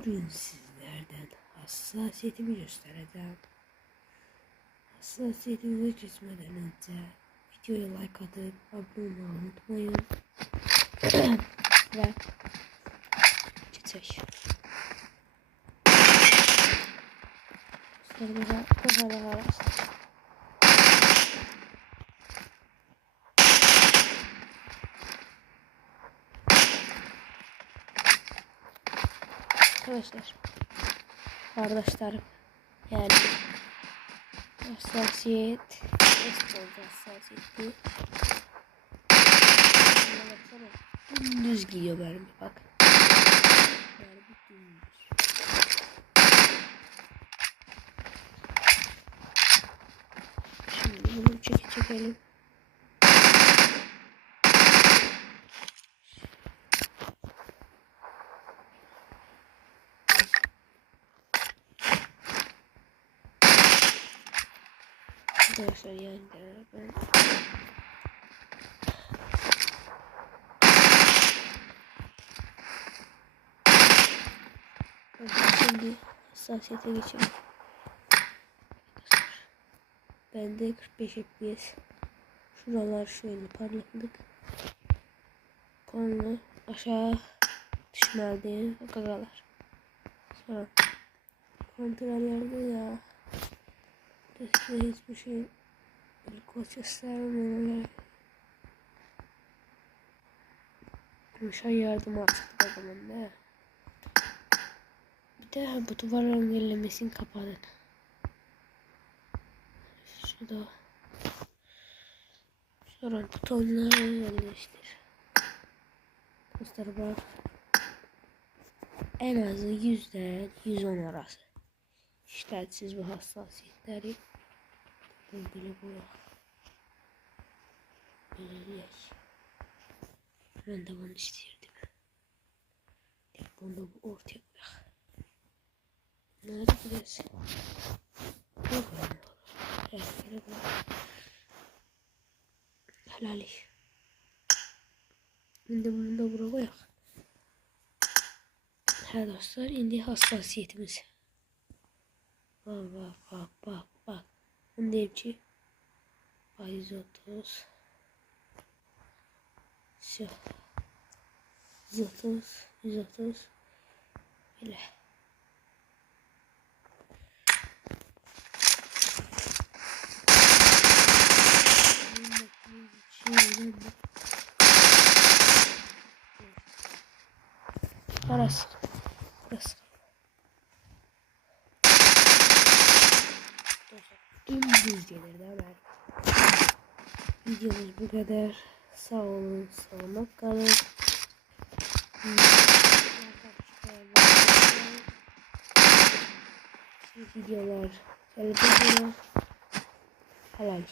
Bugün sizlerden hassasiyetimi göstereceğim. Hassasiyetimize geçmeden önce videoya like atıp abone olmayı unutmayın. Ve geçelim. Sarılara kafalara arkadaşlar, kardeşlerim, yani hassasiyet hassasiyeti dümdüz gidiyor mermi, bak mermi dümdüz. Şimdi bunu çekelim. Arkadaşlar yani ben şimdi hassasiyete geçelim. Bende 45 FPS. Şuralar şöyle parlaklık. Konu aşağı düşmedi gagalar. Sonra kontrollerde ya. Size hiçbir şey koç göstermiyor. Aşağı yardım attık o zaman ne? Bir de bu duvar engellemesini kapatın. Şurada butonları yerleştir. Dostlar bak. En azı 100'den 110 arası. İşletsiz bu hassasiyetleri. Böyle bu. Böyle ben de bunu istiyordum. Bunu da bu ortaya bırak. Nerede burası? Yok öyle. Evet, helal iş. Şimdi bunu da buraya koyak. He dostlar, indi hassasiyetimiz. Bak. Bu neyci? 130. Şu. 130. Böyle. Burası. Dümdüz gelir de ben. Videomuz bu kadar. Sağ olun, sağlık kalın. Videolar helal.